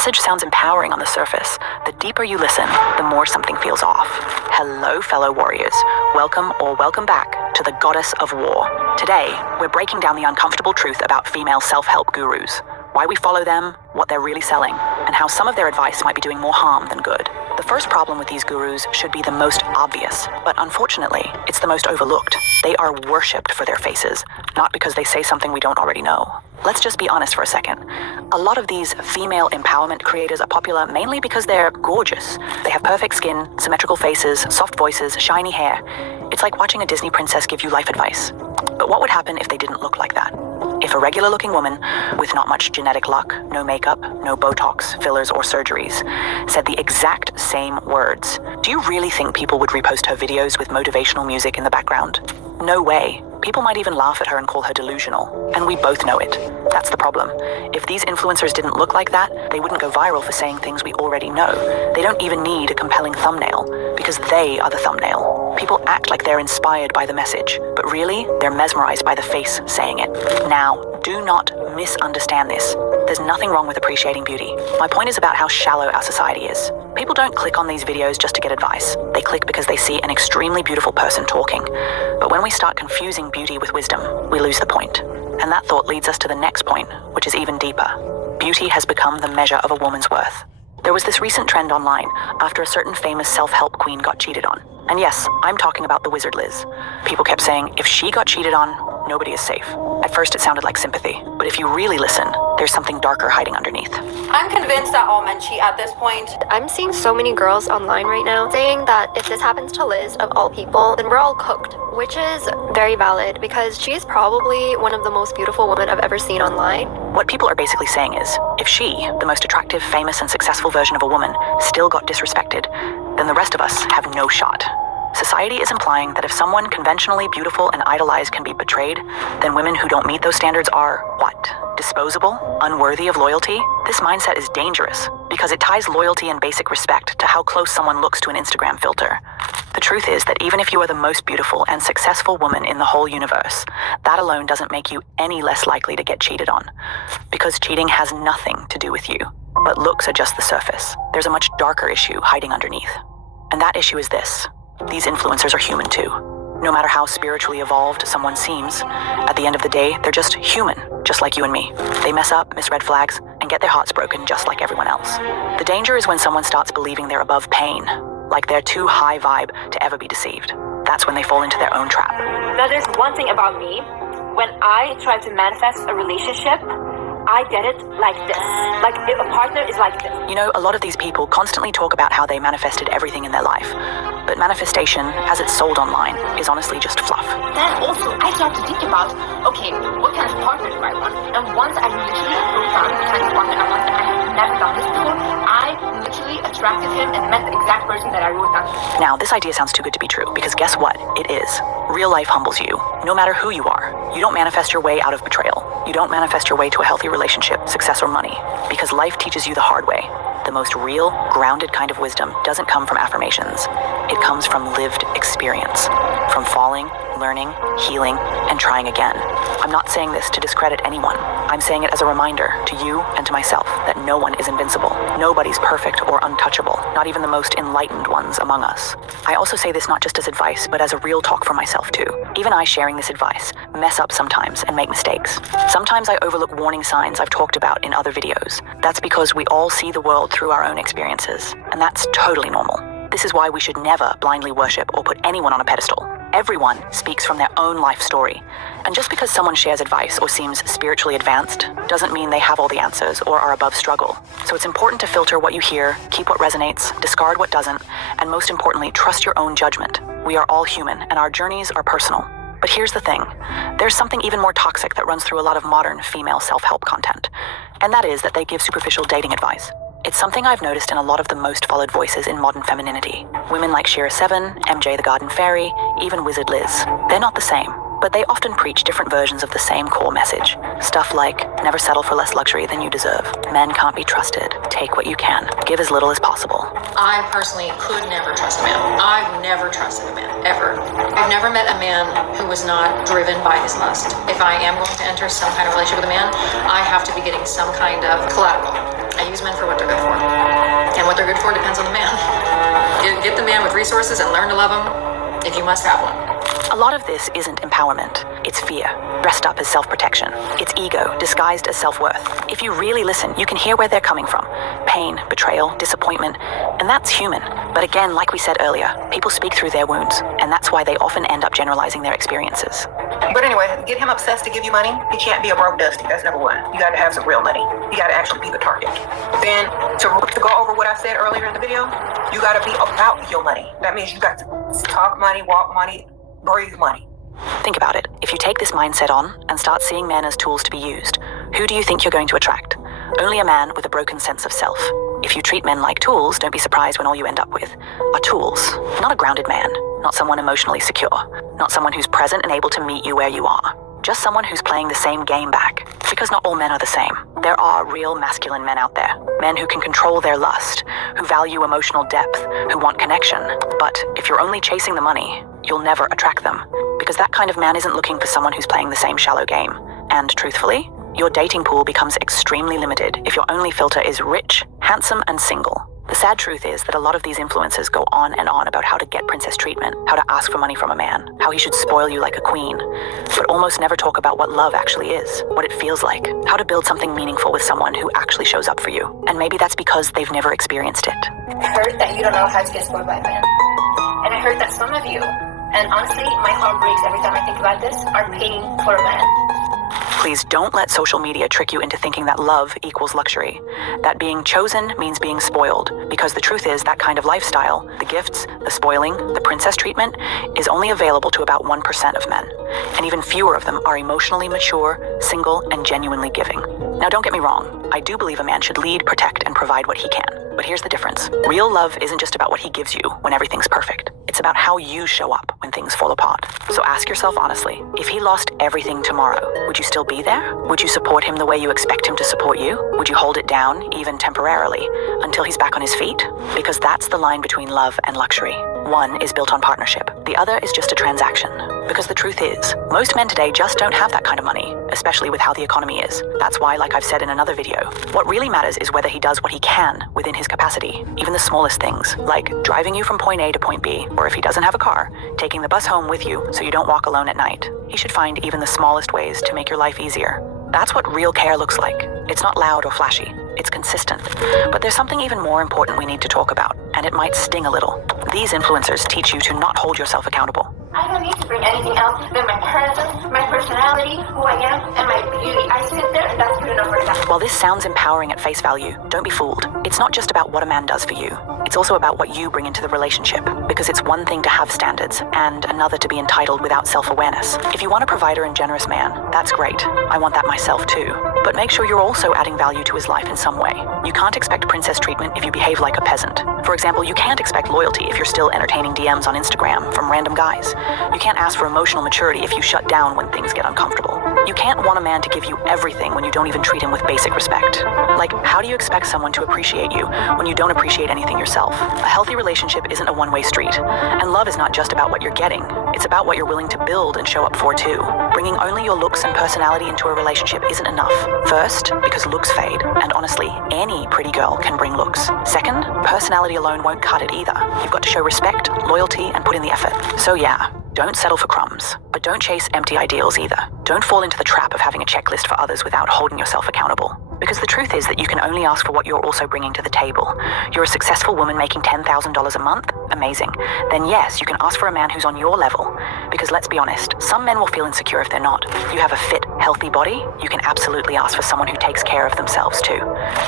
Message sounds empowering on the surface. The deeper you listen, the more something feels off. Hello, fellow warriors. Welcome or welcome back to the Goddess of War. Today, we're breaking down the uncomfortable truth about female self-help gurus, why we follow them, what they're really selling, and how some of their advice might be doing more harm than good. The first problem with these gurus should be the most obvious, but unfortunately, it's the most overlooked. They are worshipped for their faces, not because they say something we don't already know. Let's just be honest for a second. A lot of these female empowerment creators are popular mainly because they're gorgeous. They have perfect skin, symmetrical faces, soft voices, shiny hair. It's like watching a Disney princess give you life advice. But what would happen if they didn't look like that? If a regular-looking woman with not much genetic luck, no makeup, no Botox, fillers, or surgeries, said the exact same words, do you really think people would repost her videos with motivational music in the background? No way. People might even laugh at her and call her delusional. And we both know it. That's the problem. If these influencers didn't look like that, they wouldn't go viral for saying things we already know. They don't even need a compelling thumbnail, because they are the thumbnail. People act like they're inspired by the message, but really, they're mesmerized by the face saying it. Now, do not misunderstand this. There's nothing wrong with appreciating beauty. My point is about how shallow our society is. People don't click on these videos just to get advice. They click because they see an extremely beautiful person talking. But when we start confusing beauty with wisdom, we lose the point. And that thought leads us to the next point, which is even deeper. Beauty has become the measure of a woman's worth. There was this recent trend online after a certain famous self-help queen got cheated on. And yes, I'm talking about the Wizard Liz. People kept saying, if she got cheated on, nobody is safe. At first it sounded like sympathy, but if you really listen, there's something darker hiding underneath. I'm convinced that all men cheat at this point. I'm seeing so many girls online right now saying that if this happens to Liz, of all people, then we're all cooked, which is very valid because she's probably one of the most beautiful women I've ever seen online. What people are basically saying is, if she, the most attractive, famous, and successful version of a woman, still got disrespected, then the rest of us have no shot. Society is implying that if someone conventionally beautiful and idolized can be betrayed, then women who don't meet those standards are, what? Disposable? Unworthy of loyalty? This mindset is dangerous because it ties loyalty and basic respect to how close someone looks to an Instagram filter. The truth is that even if you are the most beautiful and successful woman in the whole universe, that alone doesn't make you any less likely to get cheated on. Because cheating has nothing to do with you. But looks are just the surface. There's a much darker issue hiding underneath. And that issue is this. These influencers are human too. No matter how spiritually evolved someone seems, at the end of the day, they're just human, just like you and me. They mess up, miss red flags, and get their hearts broken just like everyone else. The danger is when someone starts believing they're above pain, like they're too high vibe to ever be deceived. That's when they fall into their own trap. Now there's one thing about me. When I try to manifest a relationship, I get it like this. Like if a partner is like this. You know, a lot of these people constantly talk about how they manifested everything in their life. But manifestation, as it's sold online, is honestly just fluff. Then also, I start to think about, okay, what kind of partner do I want? And once I literally wrote down the kind of partner I want, and I have never done this before, I literally attracted him and met the exact person that I wrote down. Now, this idea sounds too good to be true, because guess what? It is. Real life humbles you, no matter who you are. You don't manifest your way out of betrayal. You don't manifest your way to a healthy relationship, success, or money, because life teaches you the hard way. The most real, grounded kind of wisdom doesn't come from affirmations. It comes from lived experience, from falling, learning, healing, and trying again. I'm not saying this to discredit anyone. I'm saying it as a reminder to you and to myself that no one is invincible. Nobody's perfect or untouchable, not even the most enlightened ones among us. I also say this not just as advice, but as a real talk for myself too. Even I sharing this advice mess up sometimes and make mistakes. Sometimes I overlook warning signs I've talked about in other videos. That's because we all see the world through our own experiences, and that's totally normal. This is why we should never blindly worship or put anyone on a pedestal. Everyone speaks from their own life story. And just because someone shares advice or seems spiritually advanced doesn't mean they have all the answers or are above struggle. So it's important to filter what you hear, keep what resonates, discard what doesn't, and most importantly, trust your own judgment. We are all human and our journeys are personal. But here's the thing. There's something even more toxic that runs through a lot of modern female self-help content. And that is that they give superficial dating advice. It's something I've noticed in a lot of the most followed voices in modern femininity. Women like Shira7, MJ the Garden Fairy, even Wizard Liz. They're not the same. but they often preach different versions of the same core message. Stuff like, never settle for less luxury than you deserve. Men can't be trusted. Take what you can. Give as little as possible. I personally could never trust a man. I've never trusted a man, ever. I've never met a man who was not driven by his lust. If I am going to enter some kind of relationship with a man, I have to be getting some kind of collateral. I use men for what they're good for. And what they're good for depends on the man. Get the man with resources and learn to love him if you must have one. A lot of this isn't empowerment. It's fear, dressed up as self-protection. It's ego, disguised as self-worth. If you really listen, you can hear where they're coming from. Pain, betrayal, disappointment, and that's human. But again, like we said earlier, people speak through their wounds, and that's why they often end up generalizing their experiences. But anyway, get him obsessed to give you money. He can't be a broke dusty. That's number one. You got to have some real money. You got to actually be the target. Then, to go over what I said earlier in the video, you got to be about your money. That means you got to talk money, walk money, breathe money. Think about it. If you take this mindset on and start seeing men as tools to be used, who do you think you're going to attract? Only a man with a broken sense of self. If you treat men like tools, don't be surprised when all you end up with are tools. Not a grounded man, not someone emotionally secure, not someone who's present and able to meet you where you are. Just someone who's playing the same game back. Because not all men are the same. There are real masculine men out there. Men who can control their lust, who value emotional depth, who want connection. But if you're only chasing the money, you'll never attract them. Because that kind of man isn't looking for someone who's playing the same shallow game. And truthfully, your dating pool becomes extremely limited if your only filter is rich, handsome, and single. The sad truth is that a lot of these influencers go on and on about how to get princess treatment, how to ask for money from a man, how he should spoil you like a queen, but almost never talk about what love actually is, what it feels like, how to build something meaningful with someone who actually shows up for you. And maybe that's because they've never experienced it. I heard that you don't know how to get spoiled by a man. And I heard that some of you, and honestly, my heart breaks every time I think about this, are paying for a man. Please don't let social media trick you into thinking that love equals luxury. That being chosen means being spoiled, because the truth is that kind of lifestyle, the gifts, the spoiling, the princess treatment, is only available to about 1% of men. And even fewer of them are emotionally mature, single, and genuinely giving. Now don't get me wrong, I do believe a man should lead, protect, and provide what he can. But here's the difference. Real love isn't just about what he gives you when everything's perfect. It's about how you show up when things fall apart. So ask yourself honestly, if he lost everything tomorrow, would you still be there? Would you support him the way you expect him to support you? Would you hold it down, even temporarily, until he's back on his feet? Because that's the line between love and luxury. One is built on partnership. The other is just a transaction. Because the truth is, most men today just don't have that kind of money, especially with how the economy is. That's why, like I've said in another video, what really matters is whether he does what he can within his capacity. Even the smallest things, like driving you from point A to point B, or if he doesn't have a car, taking the bus home with you so you don't walk alone at night. He should find even the smallest ways to make your life easier. That's what real care looks like. It's not loud or flashy. It's consistent. But there's something even more important we need to talk about, and it might sting a little. These influencers teach you to not hold yourself accountable. I don't need to bring anything else than my presence, my personality, who I am, and my beauty. I sit there and that's good enough for that. While this sounds empowering at face value, don't be fooled. It's not just about what a man does for you. It's also about what you bring into the relationship. Because it's one thing to have standards, and another to be entitled without self-awareness. If you want a provider and generous man, that's great. I want that myself too. But make sure you're also adding value to his life in some way. You can't expect princess treatment if you behave like a peasant. For example, you can't expect loyalty if you're still entertaining DMs on Instagram from random guys. You can't ask for emotional maturity if you shut down when things get uncomfortable. You can't want a man to give you everything when you don't even treat him with basic respect. Like, how do you expect someone to appreciate you when you don't appreciate anything yourself? A healthy relationship isn't a one-way street. And love is not just about what you're getting. It's about what you're willing to build and show up for too. Bringing only your looks and personality into a relationship isn't enough. First, because looks fade. And honestly, any pretty girl can bring looks. Second, personality alone won't cut it either. You've got to show respect, loyalty, and put in the effort. So yeah, don't settle for crumbs, but don't chase empty ideals either. Don't fall into the trap of having a checklist for others without holding yourself accountable. Because the truth is that you can only ask for what you're also bringing to the table. You're a successful woman making $10,000 a month? Amazing. Then yes, you can ask for a man who's on your level. Because let's be honest, some men will feel insecure if they're not. You have a fit, healthy body, you can absolutely ask for someone who takes care of themselves too.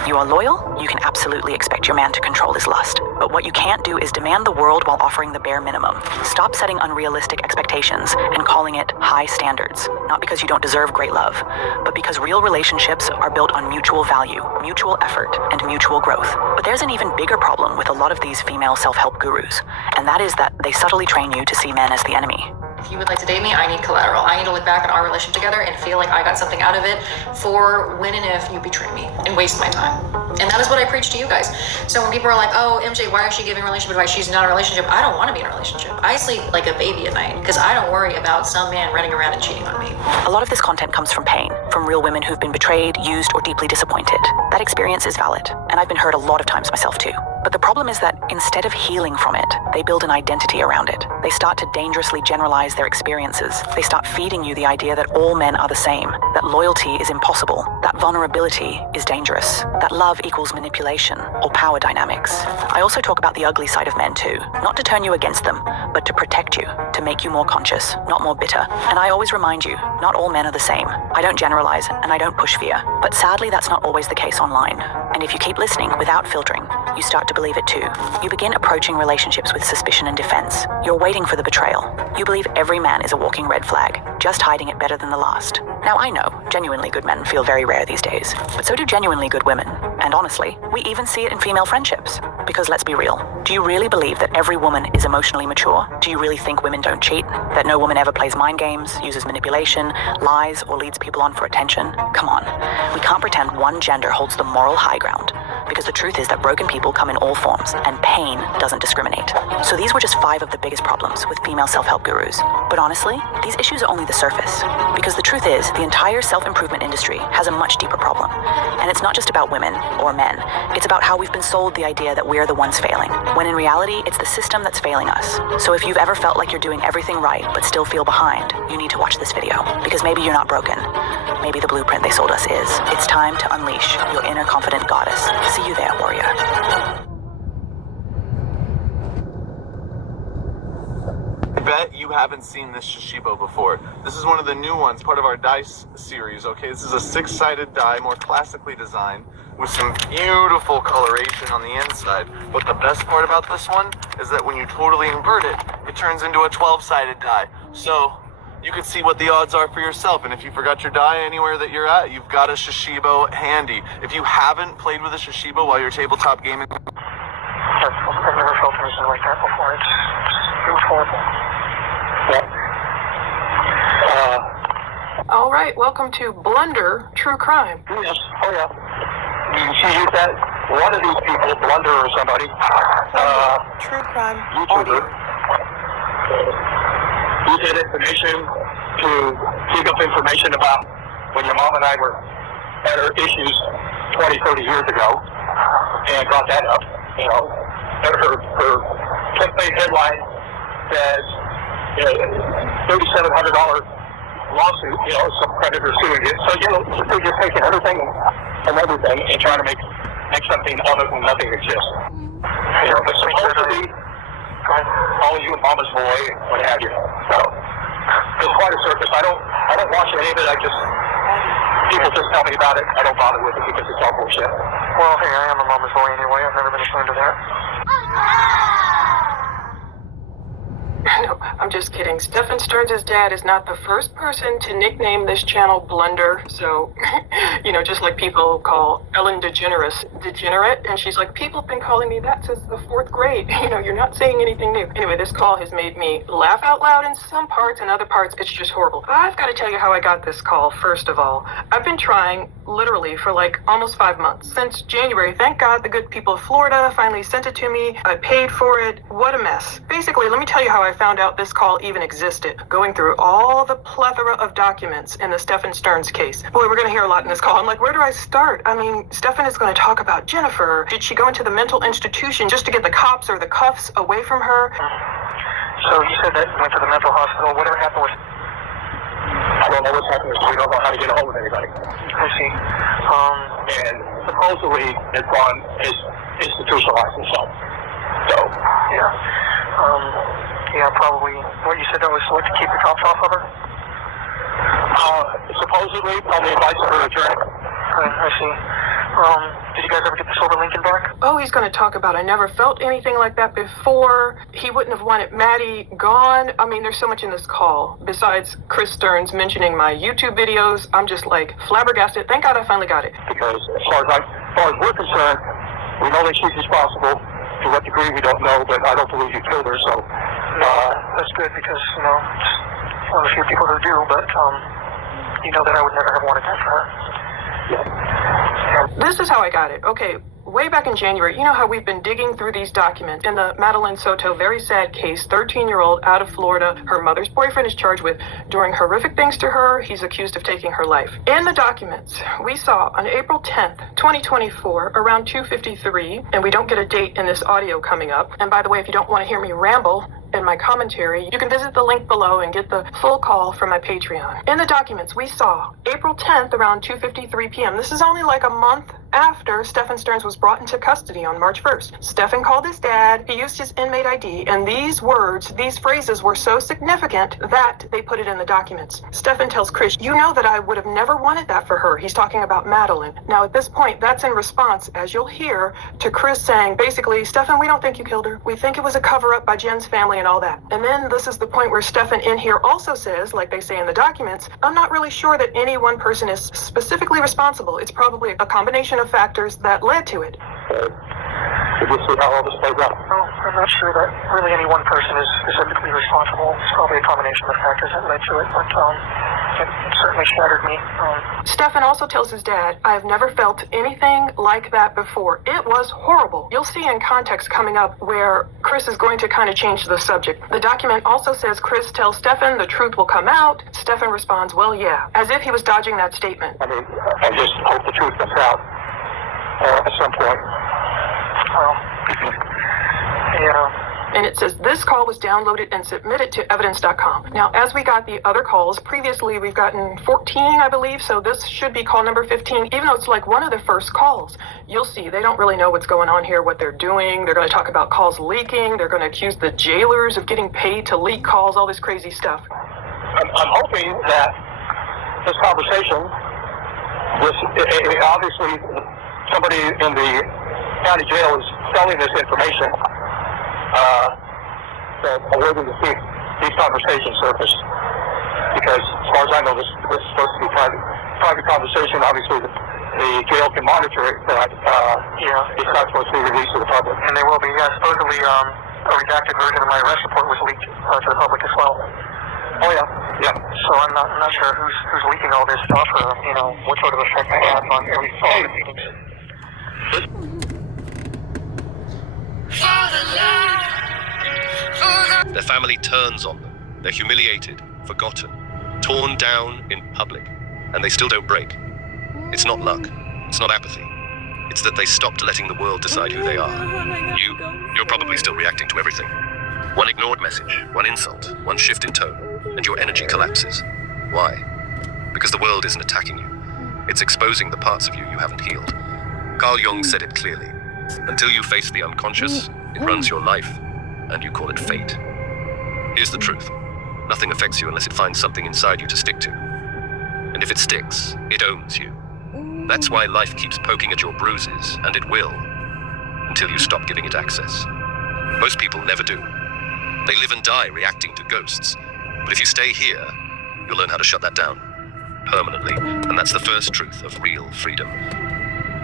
You are loyal, you can absolutely expect your man to control his lust. But what you can't do is demand the world while offering the bare minimum. Stop setting unrealistic expectations and calling it high standards. Not because you don't deserve great love, but because real relationships are built on mutual value, mutual effort, and mutual growth. But there's an even bigger problem with a lot of these female self-help gurus, and that is that they subtly train you to see men as the enemy. If you would like to date me, I need collateral. I need to look back at our relationship together and feel like I got something out of it for when and if you betray me and waste my time. And that is what I preach to you guys. So when people are like, oh, MJ, why is she giving relationship advice? She's not in a relationship. I don't want to be in a relationship. I sleep like a baby at night because I don't worry about some man running around and cheating on me. A lot of this content comes from pain, from real women who've been betrayed, used, or deeply disappointed. That experience is valid, and I've been hurt a lot of times myself too. But the problem is that instead of healing from it, they build an identity around it. They start to dangerously generalize their experiences. They start feeding you the idea that all men are the same, that loyalty is impossible, that vulnerability is dangerous, that love equals manipulation or power dynamics. I also talk about the ugly side of men too, not to turn you against them, but to protect you, to make you more conscious, not more bitter. And I always remind you, not all men are the same. I don't generalize and I don't push fear, but sadly that's not always the case online. And if you keep listening without filtering, you start to believe it too. You begin approaching relationships with suspicion and defense. You're waiting for the betrayal. You believe every man is a walking red flag, just hiding it better than the last. Now I know, genuinely good men feel very rare these days, but so do genuinely good women. And honestly, we even see it in female friendships. Because let's be real, do you really believe that every woman is emotionally mature? Do you really think women don't cheat? That no woman ever plays mind games, uses manipulation, lies, or leads people on for attention? Come on, we can't pretend one gender holds the moral high ground. Because the truth is that broken people come in all forms, and pain doesn't discriminate. So these were just 5 of the biggest problems with female self-help gurus. But honestly, these issues are only the surface. Because the truth is, the entire self-improvement industry has a much deeper problem. And it's not just about women or men. It's about how we've been sold the idea that we're the ones failing, when in reality, it's the system that's failing us. So if you've ever felt like you're doing everything right but still feel behind, you need to watch this video. Because maybe you're not broken. Maybe the blueprint they sold us is. It's time to unleash your inner confident goddess. See you there, warrior. I bet you haven't seen this Shishibo before. This is one of the new ones, part of our dice series, okay? This is a 6-sided die, more classically designed, with some beautiful coloration on the inside. But the best part about this one is that when you totally invert it, it turns into a 12-sided die. So you can see what the odds are for yourself. And if you forgot your die anywhere that you're at, you've got a Shishibo handy. If you haven't played with a Shishibo while you're tabletop gaming... I've never felt anything like that before. It was horrible. All right, welcome to Blunder True Crime. Yes. Oh, yeah. You use that, one of these people, Blunder or somebody, True Crime YouTuber, used that information to dig up information about when your mom and I were at our issues 20, 30 years ago, and brought that up. You know, her clickbait headline says, $3,700 lawsuit, some creditor suing it. So, they're just taking everything and everything and trying to make something out of when nothing exists. But supposedly, calling you a mama's boy, what have you. So, it's quite a circus. I don't watch any of it. People just tell me about it. I don't bother with it because it's all bullshit. Well, hey, I am a mama's boy anyway. I've never been ashamed of that. No, I'm just kidding. Stephen Stearns' dad is not the first person to nickname this channel Blunder. So, just like people call Ellen DeGeneres degenerate. And she's like, people have been calling me that since the 4th grade. You're not saying anything new. Anyway, this call has made me laugh out loud in some parts, and other parts, it's just horrible. I've got to tell you how I got this call, first of all. I've been trying, literally, for like almost 5 months. Since January. Thank God the good people of Florida finally sent it to me. I paid for it. What a mess. Basically, let me tell you how I found out this call even existed. Going through all the plethora of documents in the Stephen Stearns case. Boy, we're going to hear a lot in this call. I'm like, where do I start? I mean, Stephen is going to talk about Jennifer. Did she go into the mental institution just to get the cops or the cuffs away from her? So you said that you went to the mental hospital. Whatever happened with... I don't know what's happened. We don't know how to get a hold of anybody. I see. And supposedly it's gone, is institutionalized himself. So, yeah. Yeah, probably. What you said that was what, to keep the cops off of her? Supposedly, on the advice of her attorney. I see. Did you guys ever get the silver Lincoln back? Oh, he's going to talk about I never felt anything like that before. He wouldn't have wanted Maddie gone. I mean, there's so much in this call. Besides Chris Stearns mentioning my YouTube videos, I'm just like flabbergasted. Thank God I finally got it. Because as far as we're concerned, we know that she's responsible. To what degree, we don't know, but I don't believe you killed her, so... that's good because, one of the few people who do, but you know that I would never have wanted that for her. This is how I got it. Okay, way back in January, you know how we've been digging through these documents. In the Madeline Soto very sad case, 13-year-old out of Florida, her mother's boyfriend is charged with doing horrific things to her. He's accused of taking her life. In the documents, we saw on April 10th, 2024, around 2:53, and we don't get a date in this audio coming up. And by the way, if you don't want to hear me ramble in my commentary, you can visit the link below and get the full call from my Patreon. In the documents, we saw April 10th around 2:53 p.m. This is only like a month after Stephen Stearns was brought into custody on March 1st. Stephen called his dad, he used his inmate ID, and these words, these phrases were so significant that they put it in the documents. Stephen tells Chris, you know that I would have never wanted that for her. He's talking about Madeline. Now at this point, that's in response, as you'll hear, to Chris saying, basically, Stephen, we don't think you killed her. We think it was a cover-up by Jen's family and all that. And then this is the point where Stephen in here also says, like they say in the documents, I'm not really sure that any one person is specifically responsible. It's probably a combination of factors that led to it. Did you see how all this plays out? No, I'm not sure that really any one person is specifically responsible. It's probably a combination of factors that led to it, but it certainly shattered me. Stephen also tells his dad, I have never felt anything like that before. It was horrible. You'll see in context coming up where Chris is going to kind of change the subject. The document also says Chris tells Stephen the truth will come out. Stephen responds, well, yeah, as if he was dodging that statement. I mean, I just hope the truth comes out at some point. Well, yeah. And it says this call was downloaded and submitted to evidence.com. Now, as we got the other calls, previously we've gotten 14, I believe, so this should be call number 15. Even though it's like one of the first calls, you'll see they don't really know what's going on here, what they're doing. They're going to talk about calls leaking. They're going to accuse the jailers of getting paid to leak calls, all this crazy stuff. I'm hoping that this conversation, obviously somebody in the county jail is selling this information, awaiting to see these conversations surface. Because as far as I know, this is supposed to be private conversation. Obviously, the jail can monitor it, but it's not supposed to be released to the public. And they will be. Supposedly, a redacted version of my arrest report was leaked to the public as well. Oh yeah. Yeah. So I'm not sure who's leaking all this stuff, or what sort of effect that has on every phone. Their family turns on them. They're humiliated, forgotten, torn down in public, and they still don't break. It's not luck. It's not apathy. It's that they stopped letting the world decide who they are. You're probably still reacting to everything. One ignored message, one insult, one shift in tone, and your energy collapses. Why? Because the world isn't attacking you. It's exposing the parts of you you haven't healed. Carl Jung said it clearly. Until you face the unconscious, it runs your life, and you call it fate. Here's the truth. Nothing affects you unless it finds something inside you to stick to. And if it sticks, it owns you. That's why life keeps poking at your bruises, and it will, until you stop giving it access. Most people never do. They live and die reacting to ghosts. But if you stay here, you'll learn how to shut that down. Permanently. And that's the first truth of real freedom.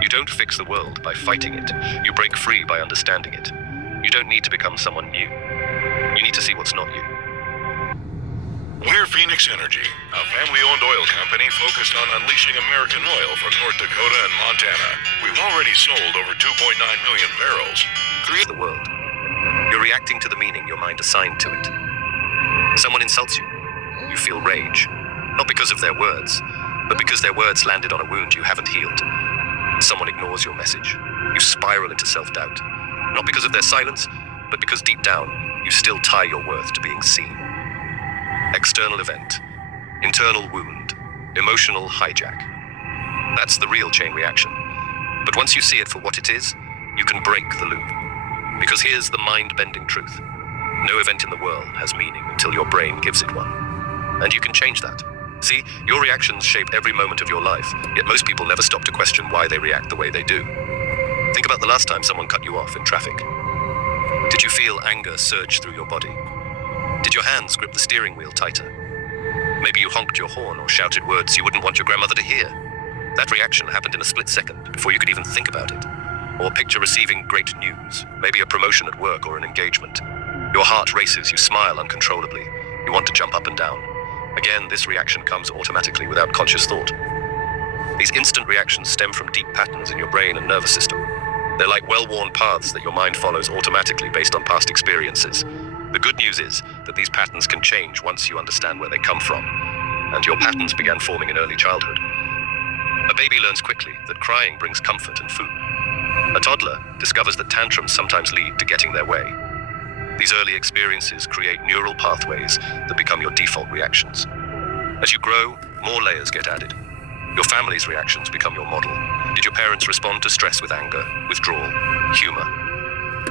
You don't fix the world by fighting it. You break free by understanding it. You don't need to become someone new. You need to see what's not you. We're Phoenix Energy, a family-owned oil company focused on unleashing American oil from North Dakota and Montana. We've already sold over 2.9 million barrels. Create the world. You're reacting to the meaning your mind assigned to it. Someone insults you. You feel rage. Not because of their words, but because their words landed on a wound you haven't healed. Someone ignores your message. You spiral into self-doubt. Not because of their silence, but because deep down, you still tie your worth to being seen. External event. Internal wound. Emotional hijack. That's the real chain reaction. But once you see it for what it is, you can break the loop. Because here's the mind-bending truth. No event in the world has meaning until your brain gives it one. And you can change that. See, your reactions shape every moment of your life, yet most people never stop to question why they react the way they do. Think about the last time someone cut you off in traffic. Did you feel anger surge through your body? Did your hands grip the steering wheel tighter? Maybe you honked your horn or shouted words you wouldn't want your grandmother to hear. That reaction happened in a split second before you could even think about it. Or picture receiving great news, maybe a promotion at work or an engagement. Your heart races, you smile uncontrollably. You want to jump up and down. Again, this reaction comes automatically without conscious thought. These instant reactions stem from deep patterns in your brain and nervous system. They're like well-worn paths that your mind follows automatically based on past experiences. The good news is that these patterns can change once you understand where they come from, and your patterns began forming in early childhood. A baby learns quickly that crying brings comfort and food. A toddler discovers that tantrums sometimes lead to getting their way. These early experiences create neural pathways that become your default reactions. As you grow, more layers get added. Your family's reactions become your model. Did your parents respond to stress with anger, withdrawal, humor?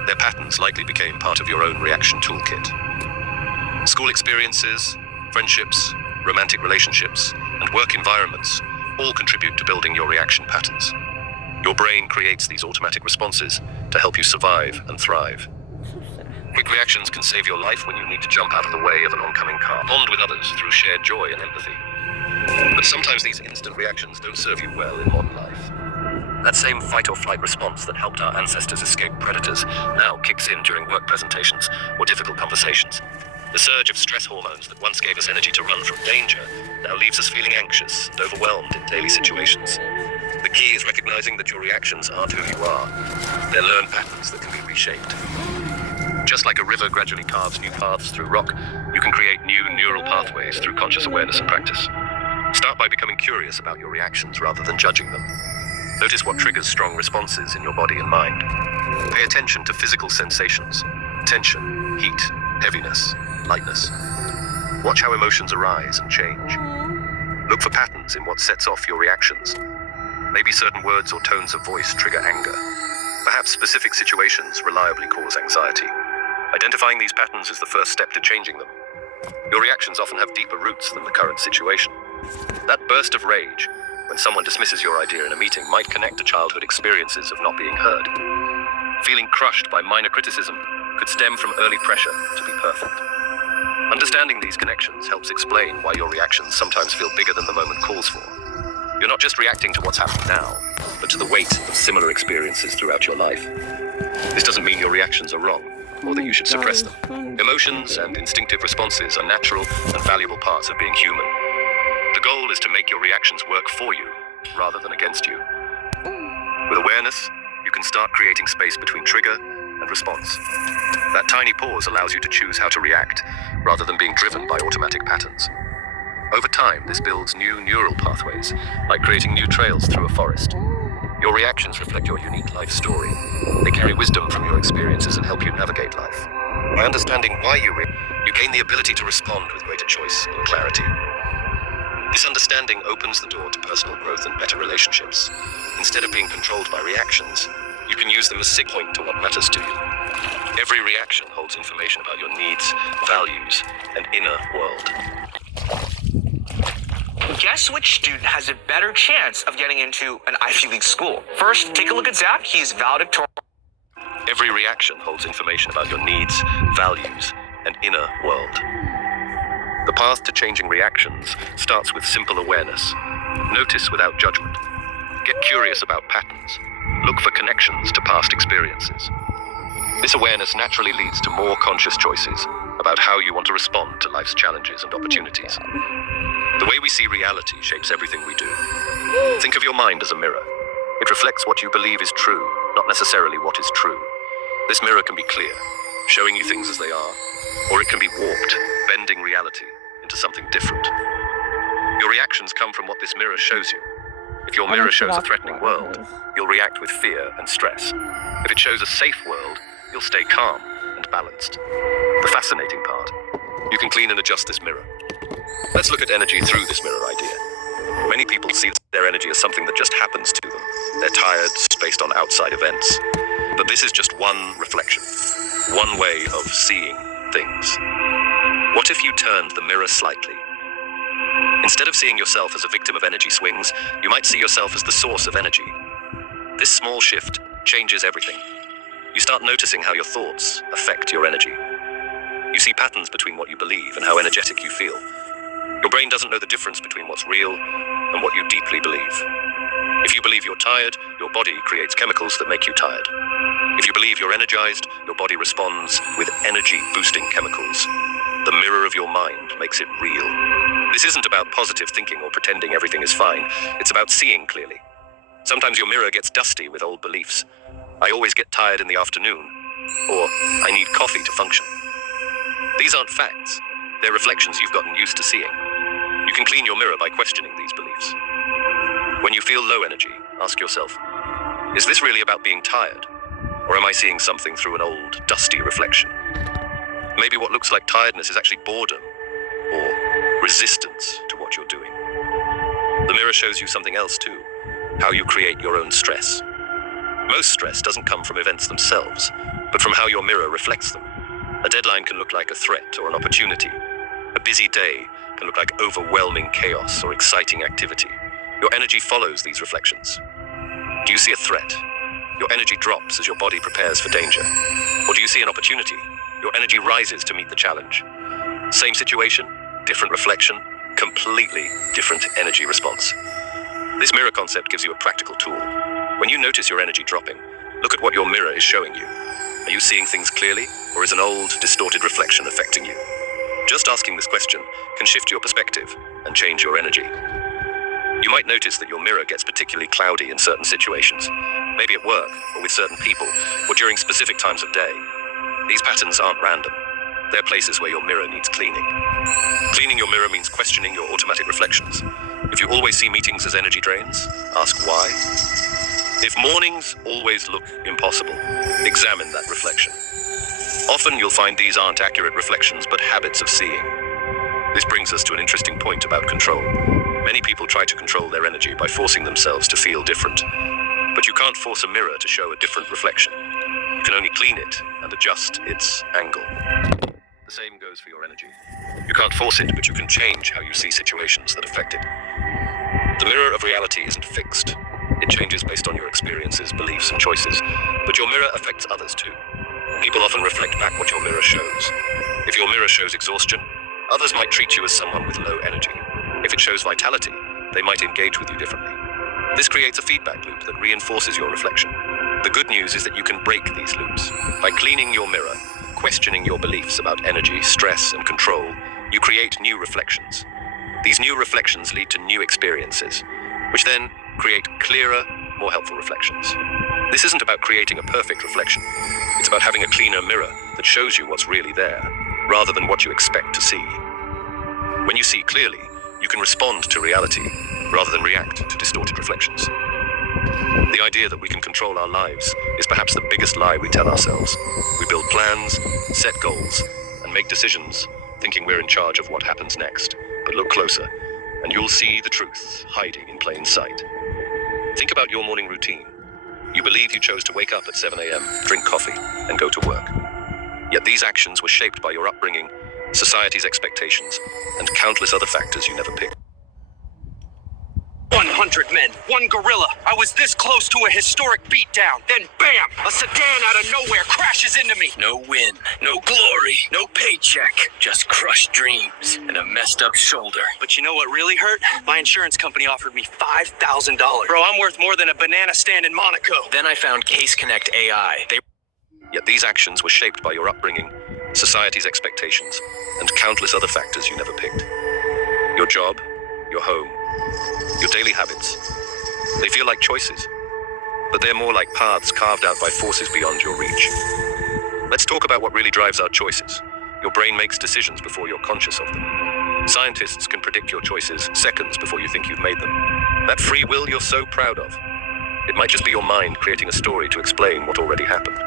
Their patterns likely became part of your own reaction toolkit. School experiences, friendships, romantic relationships, and work environments all contribute to building your reaction patterns. Your brain creates these automatic responses to help you survive and thrive. Quick reactions can save your life when you need to jump out of the way of an oncoming car. Bond with others through shared joy and empathy. But sometimes these instant reactions don't serve you well in modern life. That same fight or flight response that helped our ancestors escape predators now kicks in during work presentations or difficult conversations. The surge of stress hormones that once gave us energy to run from danger now leaves us feeling anxious and overwhelmed in daily situations. The key is recognizing that your reactions aren't who you are. They're learned patterns that can be reshaped. Just like a river gradually carves new paths through rock, you can create new neural pathways through conscious awareness and practice. Start by becoming curious about your reactions rather than judging them. Notice what triggers strong responses in your body and mind. Pay attention to physical sensations: tension, heat, heaviness, lightness. Watch how emotions arise and change. Look for patterns in what sets off your reactions. Maybe certain words or tones of voice trigger anger. Perhaps specific situations reliably cause anxiety. Identifying these patterns is the first step to changing them. Your reactions often have deeper roots than the current situation. That burst of rage, when someone dismisses your idea in a meeting, might connect to childhood experiences of not being heard. Feeling crushed by minor criticism could stem from early pressure to be perfect. Understanding these connections helps explain why your reactions sometimes feel bigger than the moment calls for. You're not just reacting to what's happening now, but to the weight of similar experiences throughout your life. This doesn't mean your reactions are wrong, or that you should suppress them. Emotions and instinctive responses are natural and valuable parts of being human. The goal is to make your reactions work for you, rather than against you. With awareness, you can start creating space between trigger and response. That tiny pause allows you to choose how to react, rather than being driven by automatic patterns. Over time, this builds new neural pathways, like creating new trails through a forest. Your reactions reflect your unique life story. They carry wisdom from your experiences and help you navigate life. By understanding why you gain the ability to respond with greater choice and clarity. This understanding opens the door to personal growth and better relationships. Instead of being controlled by reactions, you can use them as a point to what matters to you. Every reaction holds information about your needs, values, and inner world. Guess which student has a better chance of getting into an Ivy League school? First, take a look at Zach. He's valedictorian. Every reaction holds information about your needs, values, and inner world. The path to changing reactions starts with simple awareness. Notice without judgment. Get curious about patterns. Look for connections to past experiences. This awareness naturally leads to more conscious choices about how you want to respond to life's challenges and opportunities. The way we see reality shapes everything we do. Think of your mind as a mirror. It reflects what you believe is true, not necessarily what is true. This mirror can be clear, showing you things as they are, or it can be warped, bending reality into something different. Your reactions come from what this mirror shows you. If your mirror shows a threatening world, you'll react with fear and stress. If it shows a safe world, you'll stay calm and balanced. The fascinating part, you can clean and adjust this mirror. Let's look at energy through this mirror idea. Many people see their energy as something that just happens to them. They're tired based on outside events. But this is just one reflection, one way of seeing things. What if you turned the mirror slightly? Instead of seeing yourself as a victim of energy swings, you might see yourself as the source of energy. This small shift changes everything. You start noticing how your thoughts affect your energy. You see patterns between what you believe and how energetic you feel. Your brain doesn't know the difference between what's real and what you deeply believe. If you believe you're tired, your body creates chemicals that make you tired. If you believe you're energized, your body responds with energy-boosting chemicals. The mirror of your mind makes it real. This isn't about positive thinking or pretending everything is fine. It's about seeing clearly. Sometimes your mirror gets dusty with old beliefs. I always get tired in the afternoon, or I need coffee to function. These aren't facts. They're reflections you've gotten used to seeing. You can clean your mirror by questioning these beliefs. When you feel low energy, ask yourself, is this really about being tired? Or am I seeing something through an old, dusty reflection? Maybe what looks like tiredness is actually boredom or resistance to what you're doing. The mirror shows you something else too, how you create your own stress. Most stress doesn't come from events themselves, but from how your mirror reflects them. A deadline can look like a threat or an opportunity. A busy day can look like overwhelming chaos or exciting activity. Your energy follows these reflections. Do you see a threat? Your energy drops as your body prepares for danger. Or do you see an opportunity? Your energy rises to meet the challenge. Same situation, different reflection, completely different energy response. This mirror concept gives you a practical tool. When you notice your energy dropping, look at what your mirror is showing you. Are you seeing things clearly, or is an old, distorted reflection affecting you? Just asking this question can shift your perspective and change your energy. You might notice that your mirror gets particularly cloudy in certain situations, maybe at work or with certain people, or during specific times of day. These patterns aren't random. They're places where your mirror needs cleaning. Cleaning your mirror means questioning your automatic reflections. If you always see meetings as energy drains, ask why. If mornings always look impossible, examine that reflection. Often you'll find these aren't accurate reflections, but habits of seeing. This brings us to an interesting point about control. Many people try to control their energy by forcing themselves to feel different. But you can't force a mirror to show a different reflection. You can only clean it and adjust its angle. The same goes for your energy. You can't force it, but you can change how you see situations that affect it. The mirror of reality isn't fixed. It changes based on your experiences, beliefs, and choices. But your mirror affects others too. People often reflect back what your mirror shows. If your mirror shows exhaustion, others might treat you as someone with low energy. If it shows vitality, they might engage with you differently. This creates a feedback loop that reinforces your reflection. The good news is that you can break these loops. By cleaning your mirror, questioning your beliefs about energy, stress, and control, you create new reflections. These new reflections lead to new experiences, which then create clearer, more helpful reflections. This isn't about creating a perfect reflection. It's about having a cleaner mirror that shows you what's really there, rather than what you expect to see. When you see clearly, you can respond to reality, rather than react to distorted reflections. The idea that we can control our lives is perhaps the biggest lie we tell ourselves. We build plans, set goals, and make decisions, thinking we're in charge of what happens next. But look closer, and you'll see the truth hiding in plain sight. Think about your morning routine. You believe you chose to wake up at 7 a.m., drink coffee, and go to work. Yet these actions were shaped by your upbringing, society's expectations, and countless other factors you never picked. 100 men, one gorilla. I was this close to a historic beatdown. Then bam! A sedan out of nowhere crashes into me. No win, no glory, no paycheck. Just crushed dreams and a messed up shoulder. But you know what really hurt? My insurance company offered me $5,000. Bro, I'm worth more than a banana stand in Monaco. Then I found Case Connect AI. Yet these actions were shaped by your upbringing, society's expectations, and countless other factors you never picked. Your job, your home, your daily habits. They feel like choices, but they're more like paths carved out by forces beyond your reach. Let's talk about what really drives our choices. Your brain makes decisions before you're conscious of them. Scientists can predict your choices seconds before you think you've made them. That free will you're so proud of. It might just be your mind creating a story to explain what already happened.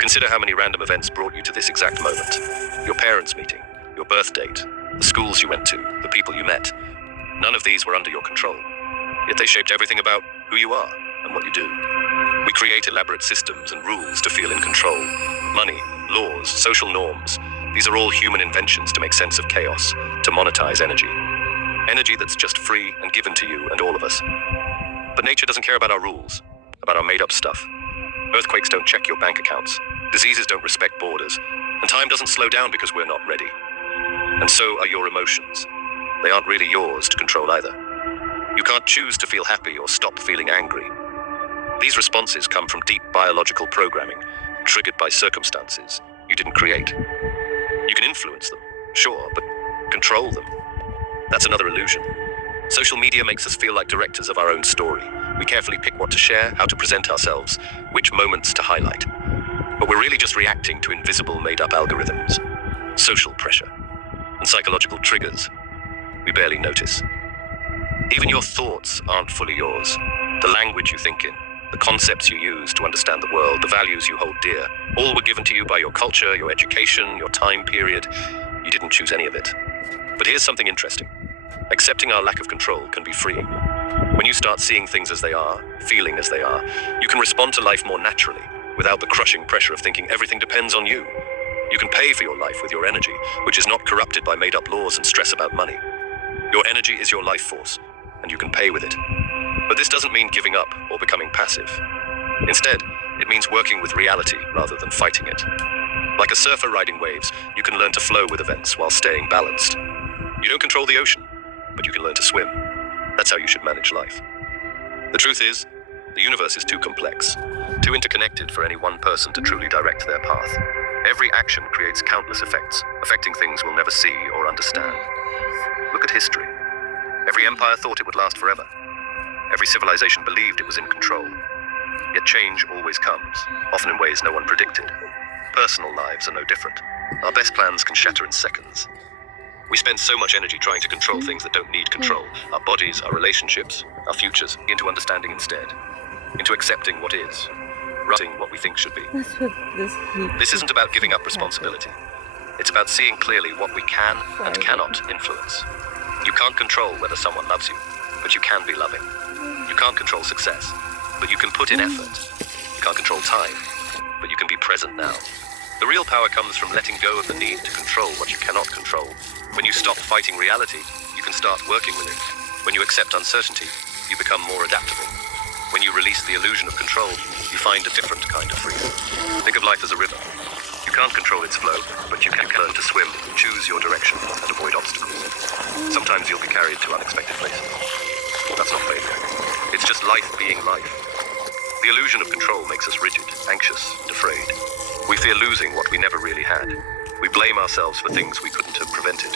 Consider how many random events brought you to this exact moment. Your parents' meeting, your birth date, the schools you went to, the people you met. None of these were under your control, yet they shaped everything about who you are and what you do. We create elaborate systems and rules to feel in control. Money, laws, social norms, these are all human inventions to make sense of chaos, to monetize energy. Energy that's just free and given to you and all of us. But nature doesn't care about our rules, about our made-up stuff. Earthquakes don't check your bank accounts. Diseases don't respect borders. And time doesn't slow down because we're not ready. And so are your emotions. They aren't really yours to control either. You can't choose to feel happy or stop feeling angry. These responses come from deep biological programming, triggered by circumstances you didn't create. You can influence them, sure, but control them? That's another illusion. Social media makes us feel like directors of our own story. We carefully pick what to share, how to present ourselves, which moments to highlight. But we're really just reacting to invisible, made-up algorithms, social pressure, and psychological triggers we barely notice. Even your thoughts aren't fully yours. The language you think in, the concepts you use to understand the world, the values you hold dear, all were given to you by your culture, your education, your time period. You didn't choose any of it. But here's something interesting. Accepting our lack of control can be freeing. When you start seeing things as they are, feeling as they are, you can respond to life more naturally, without the crushing pressure of thinking everything depends on you. You can pay for your life with your energy, which is not corrupted by made-up laws and stress about money. Your energy is your life force, and you can pay with it. But this doesn't mean giving up or becoming passive. Instead, it means working with reality rather than fighting it. Like a surfer riding waves, you can learn to flow with events while staying balanced. You don't control the ocean, but you can learn to swim. That's how you should manage life. The truth is, the universe is too complex, too interconnected for any one person to truly direct their path. Every action creates countless effects, affecting things we'll never see or understand. Look at history. Every empire thought it would last forever. Every civilization believed it was in control. Yet change always comes, often in ways no one predicted. Personal lives are no different. Our best plans can shatter in seconds. We spend so much energy trying to control things that don't need control. Our bodies, our relationships, our futures, into understanding instead. Into accepting what is, writing what we think should be. That's what This isn't about giving up responsibility. It's about seeing clearly what we can and cannot influence. You can't control whether someone loves you, but you can be loving. You can't control success, but you can put in effort. You can't control time, but you can be present now. The real power comes from letting go of the need to control what you cannot control. When you stop fighting reality, you can start working with it. When you accept uncertainty, you become more adaptable. When you release the illusion of control, you find a different kind of freedom. Think of life as a river. You can't control its flow, but you can learn to swim, choose your direction, and avoid obstacles. Sometimes you'll be carried to unexpected places. That's not failure. It's just life being life. The illusion of control makes us rigid, anxious, and afraid. We fear losing what we never really had. We blame ourselves for things we couldn't have prevented.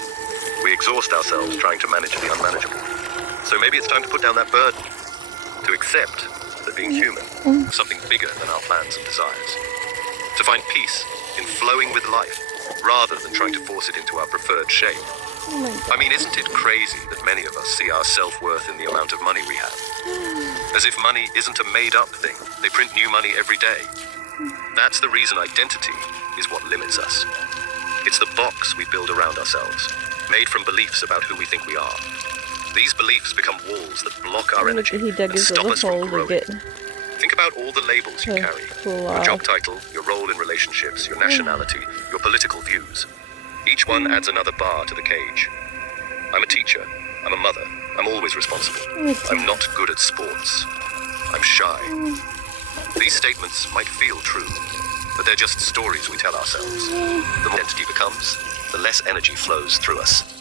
We exhaust ourselves trying to manage the unmanageable. So maybe it's time to put down that burden. To accept that being human is something bigger than our plans and desires. To find peace in flowing with life, rather than trying to force it into our preferred shape. I mean, isn't it crazy that many of us see our self-worth in the amount of money we have? As if money isn't a made-up thing. They print new money every day. That's the reason identity is what limits us. It's the box we build around ourselves, made from beliefs about who we think we are. These beliefs become walls that block our energy and stop us from growing. Think about all the labels you carry. Your job title, your role in relationships, your nationality, your political views. Each one adds another bar to the cage. I'm a teacher. I'm a mother. I'm always responsible. I'm not good at sports. I'm shy. These statements might feel true, but they're just stories we tell ourselves. The more identity becomes, the less energy flows through us.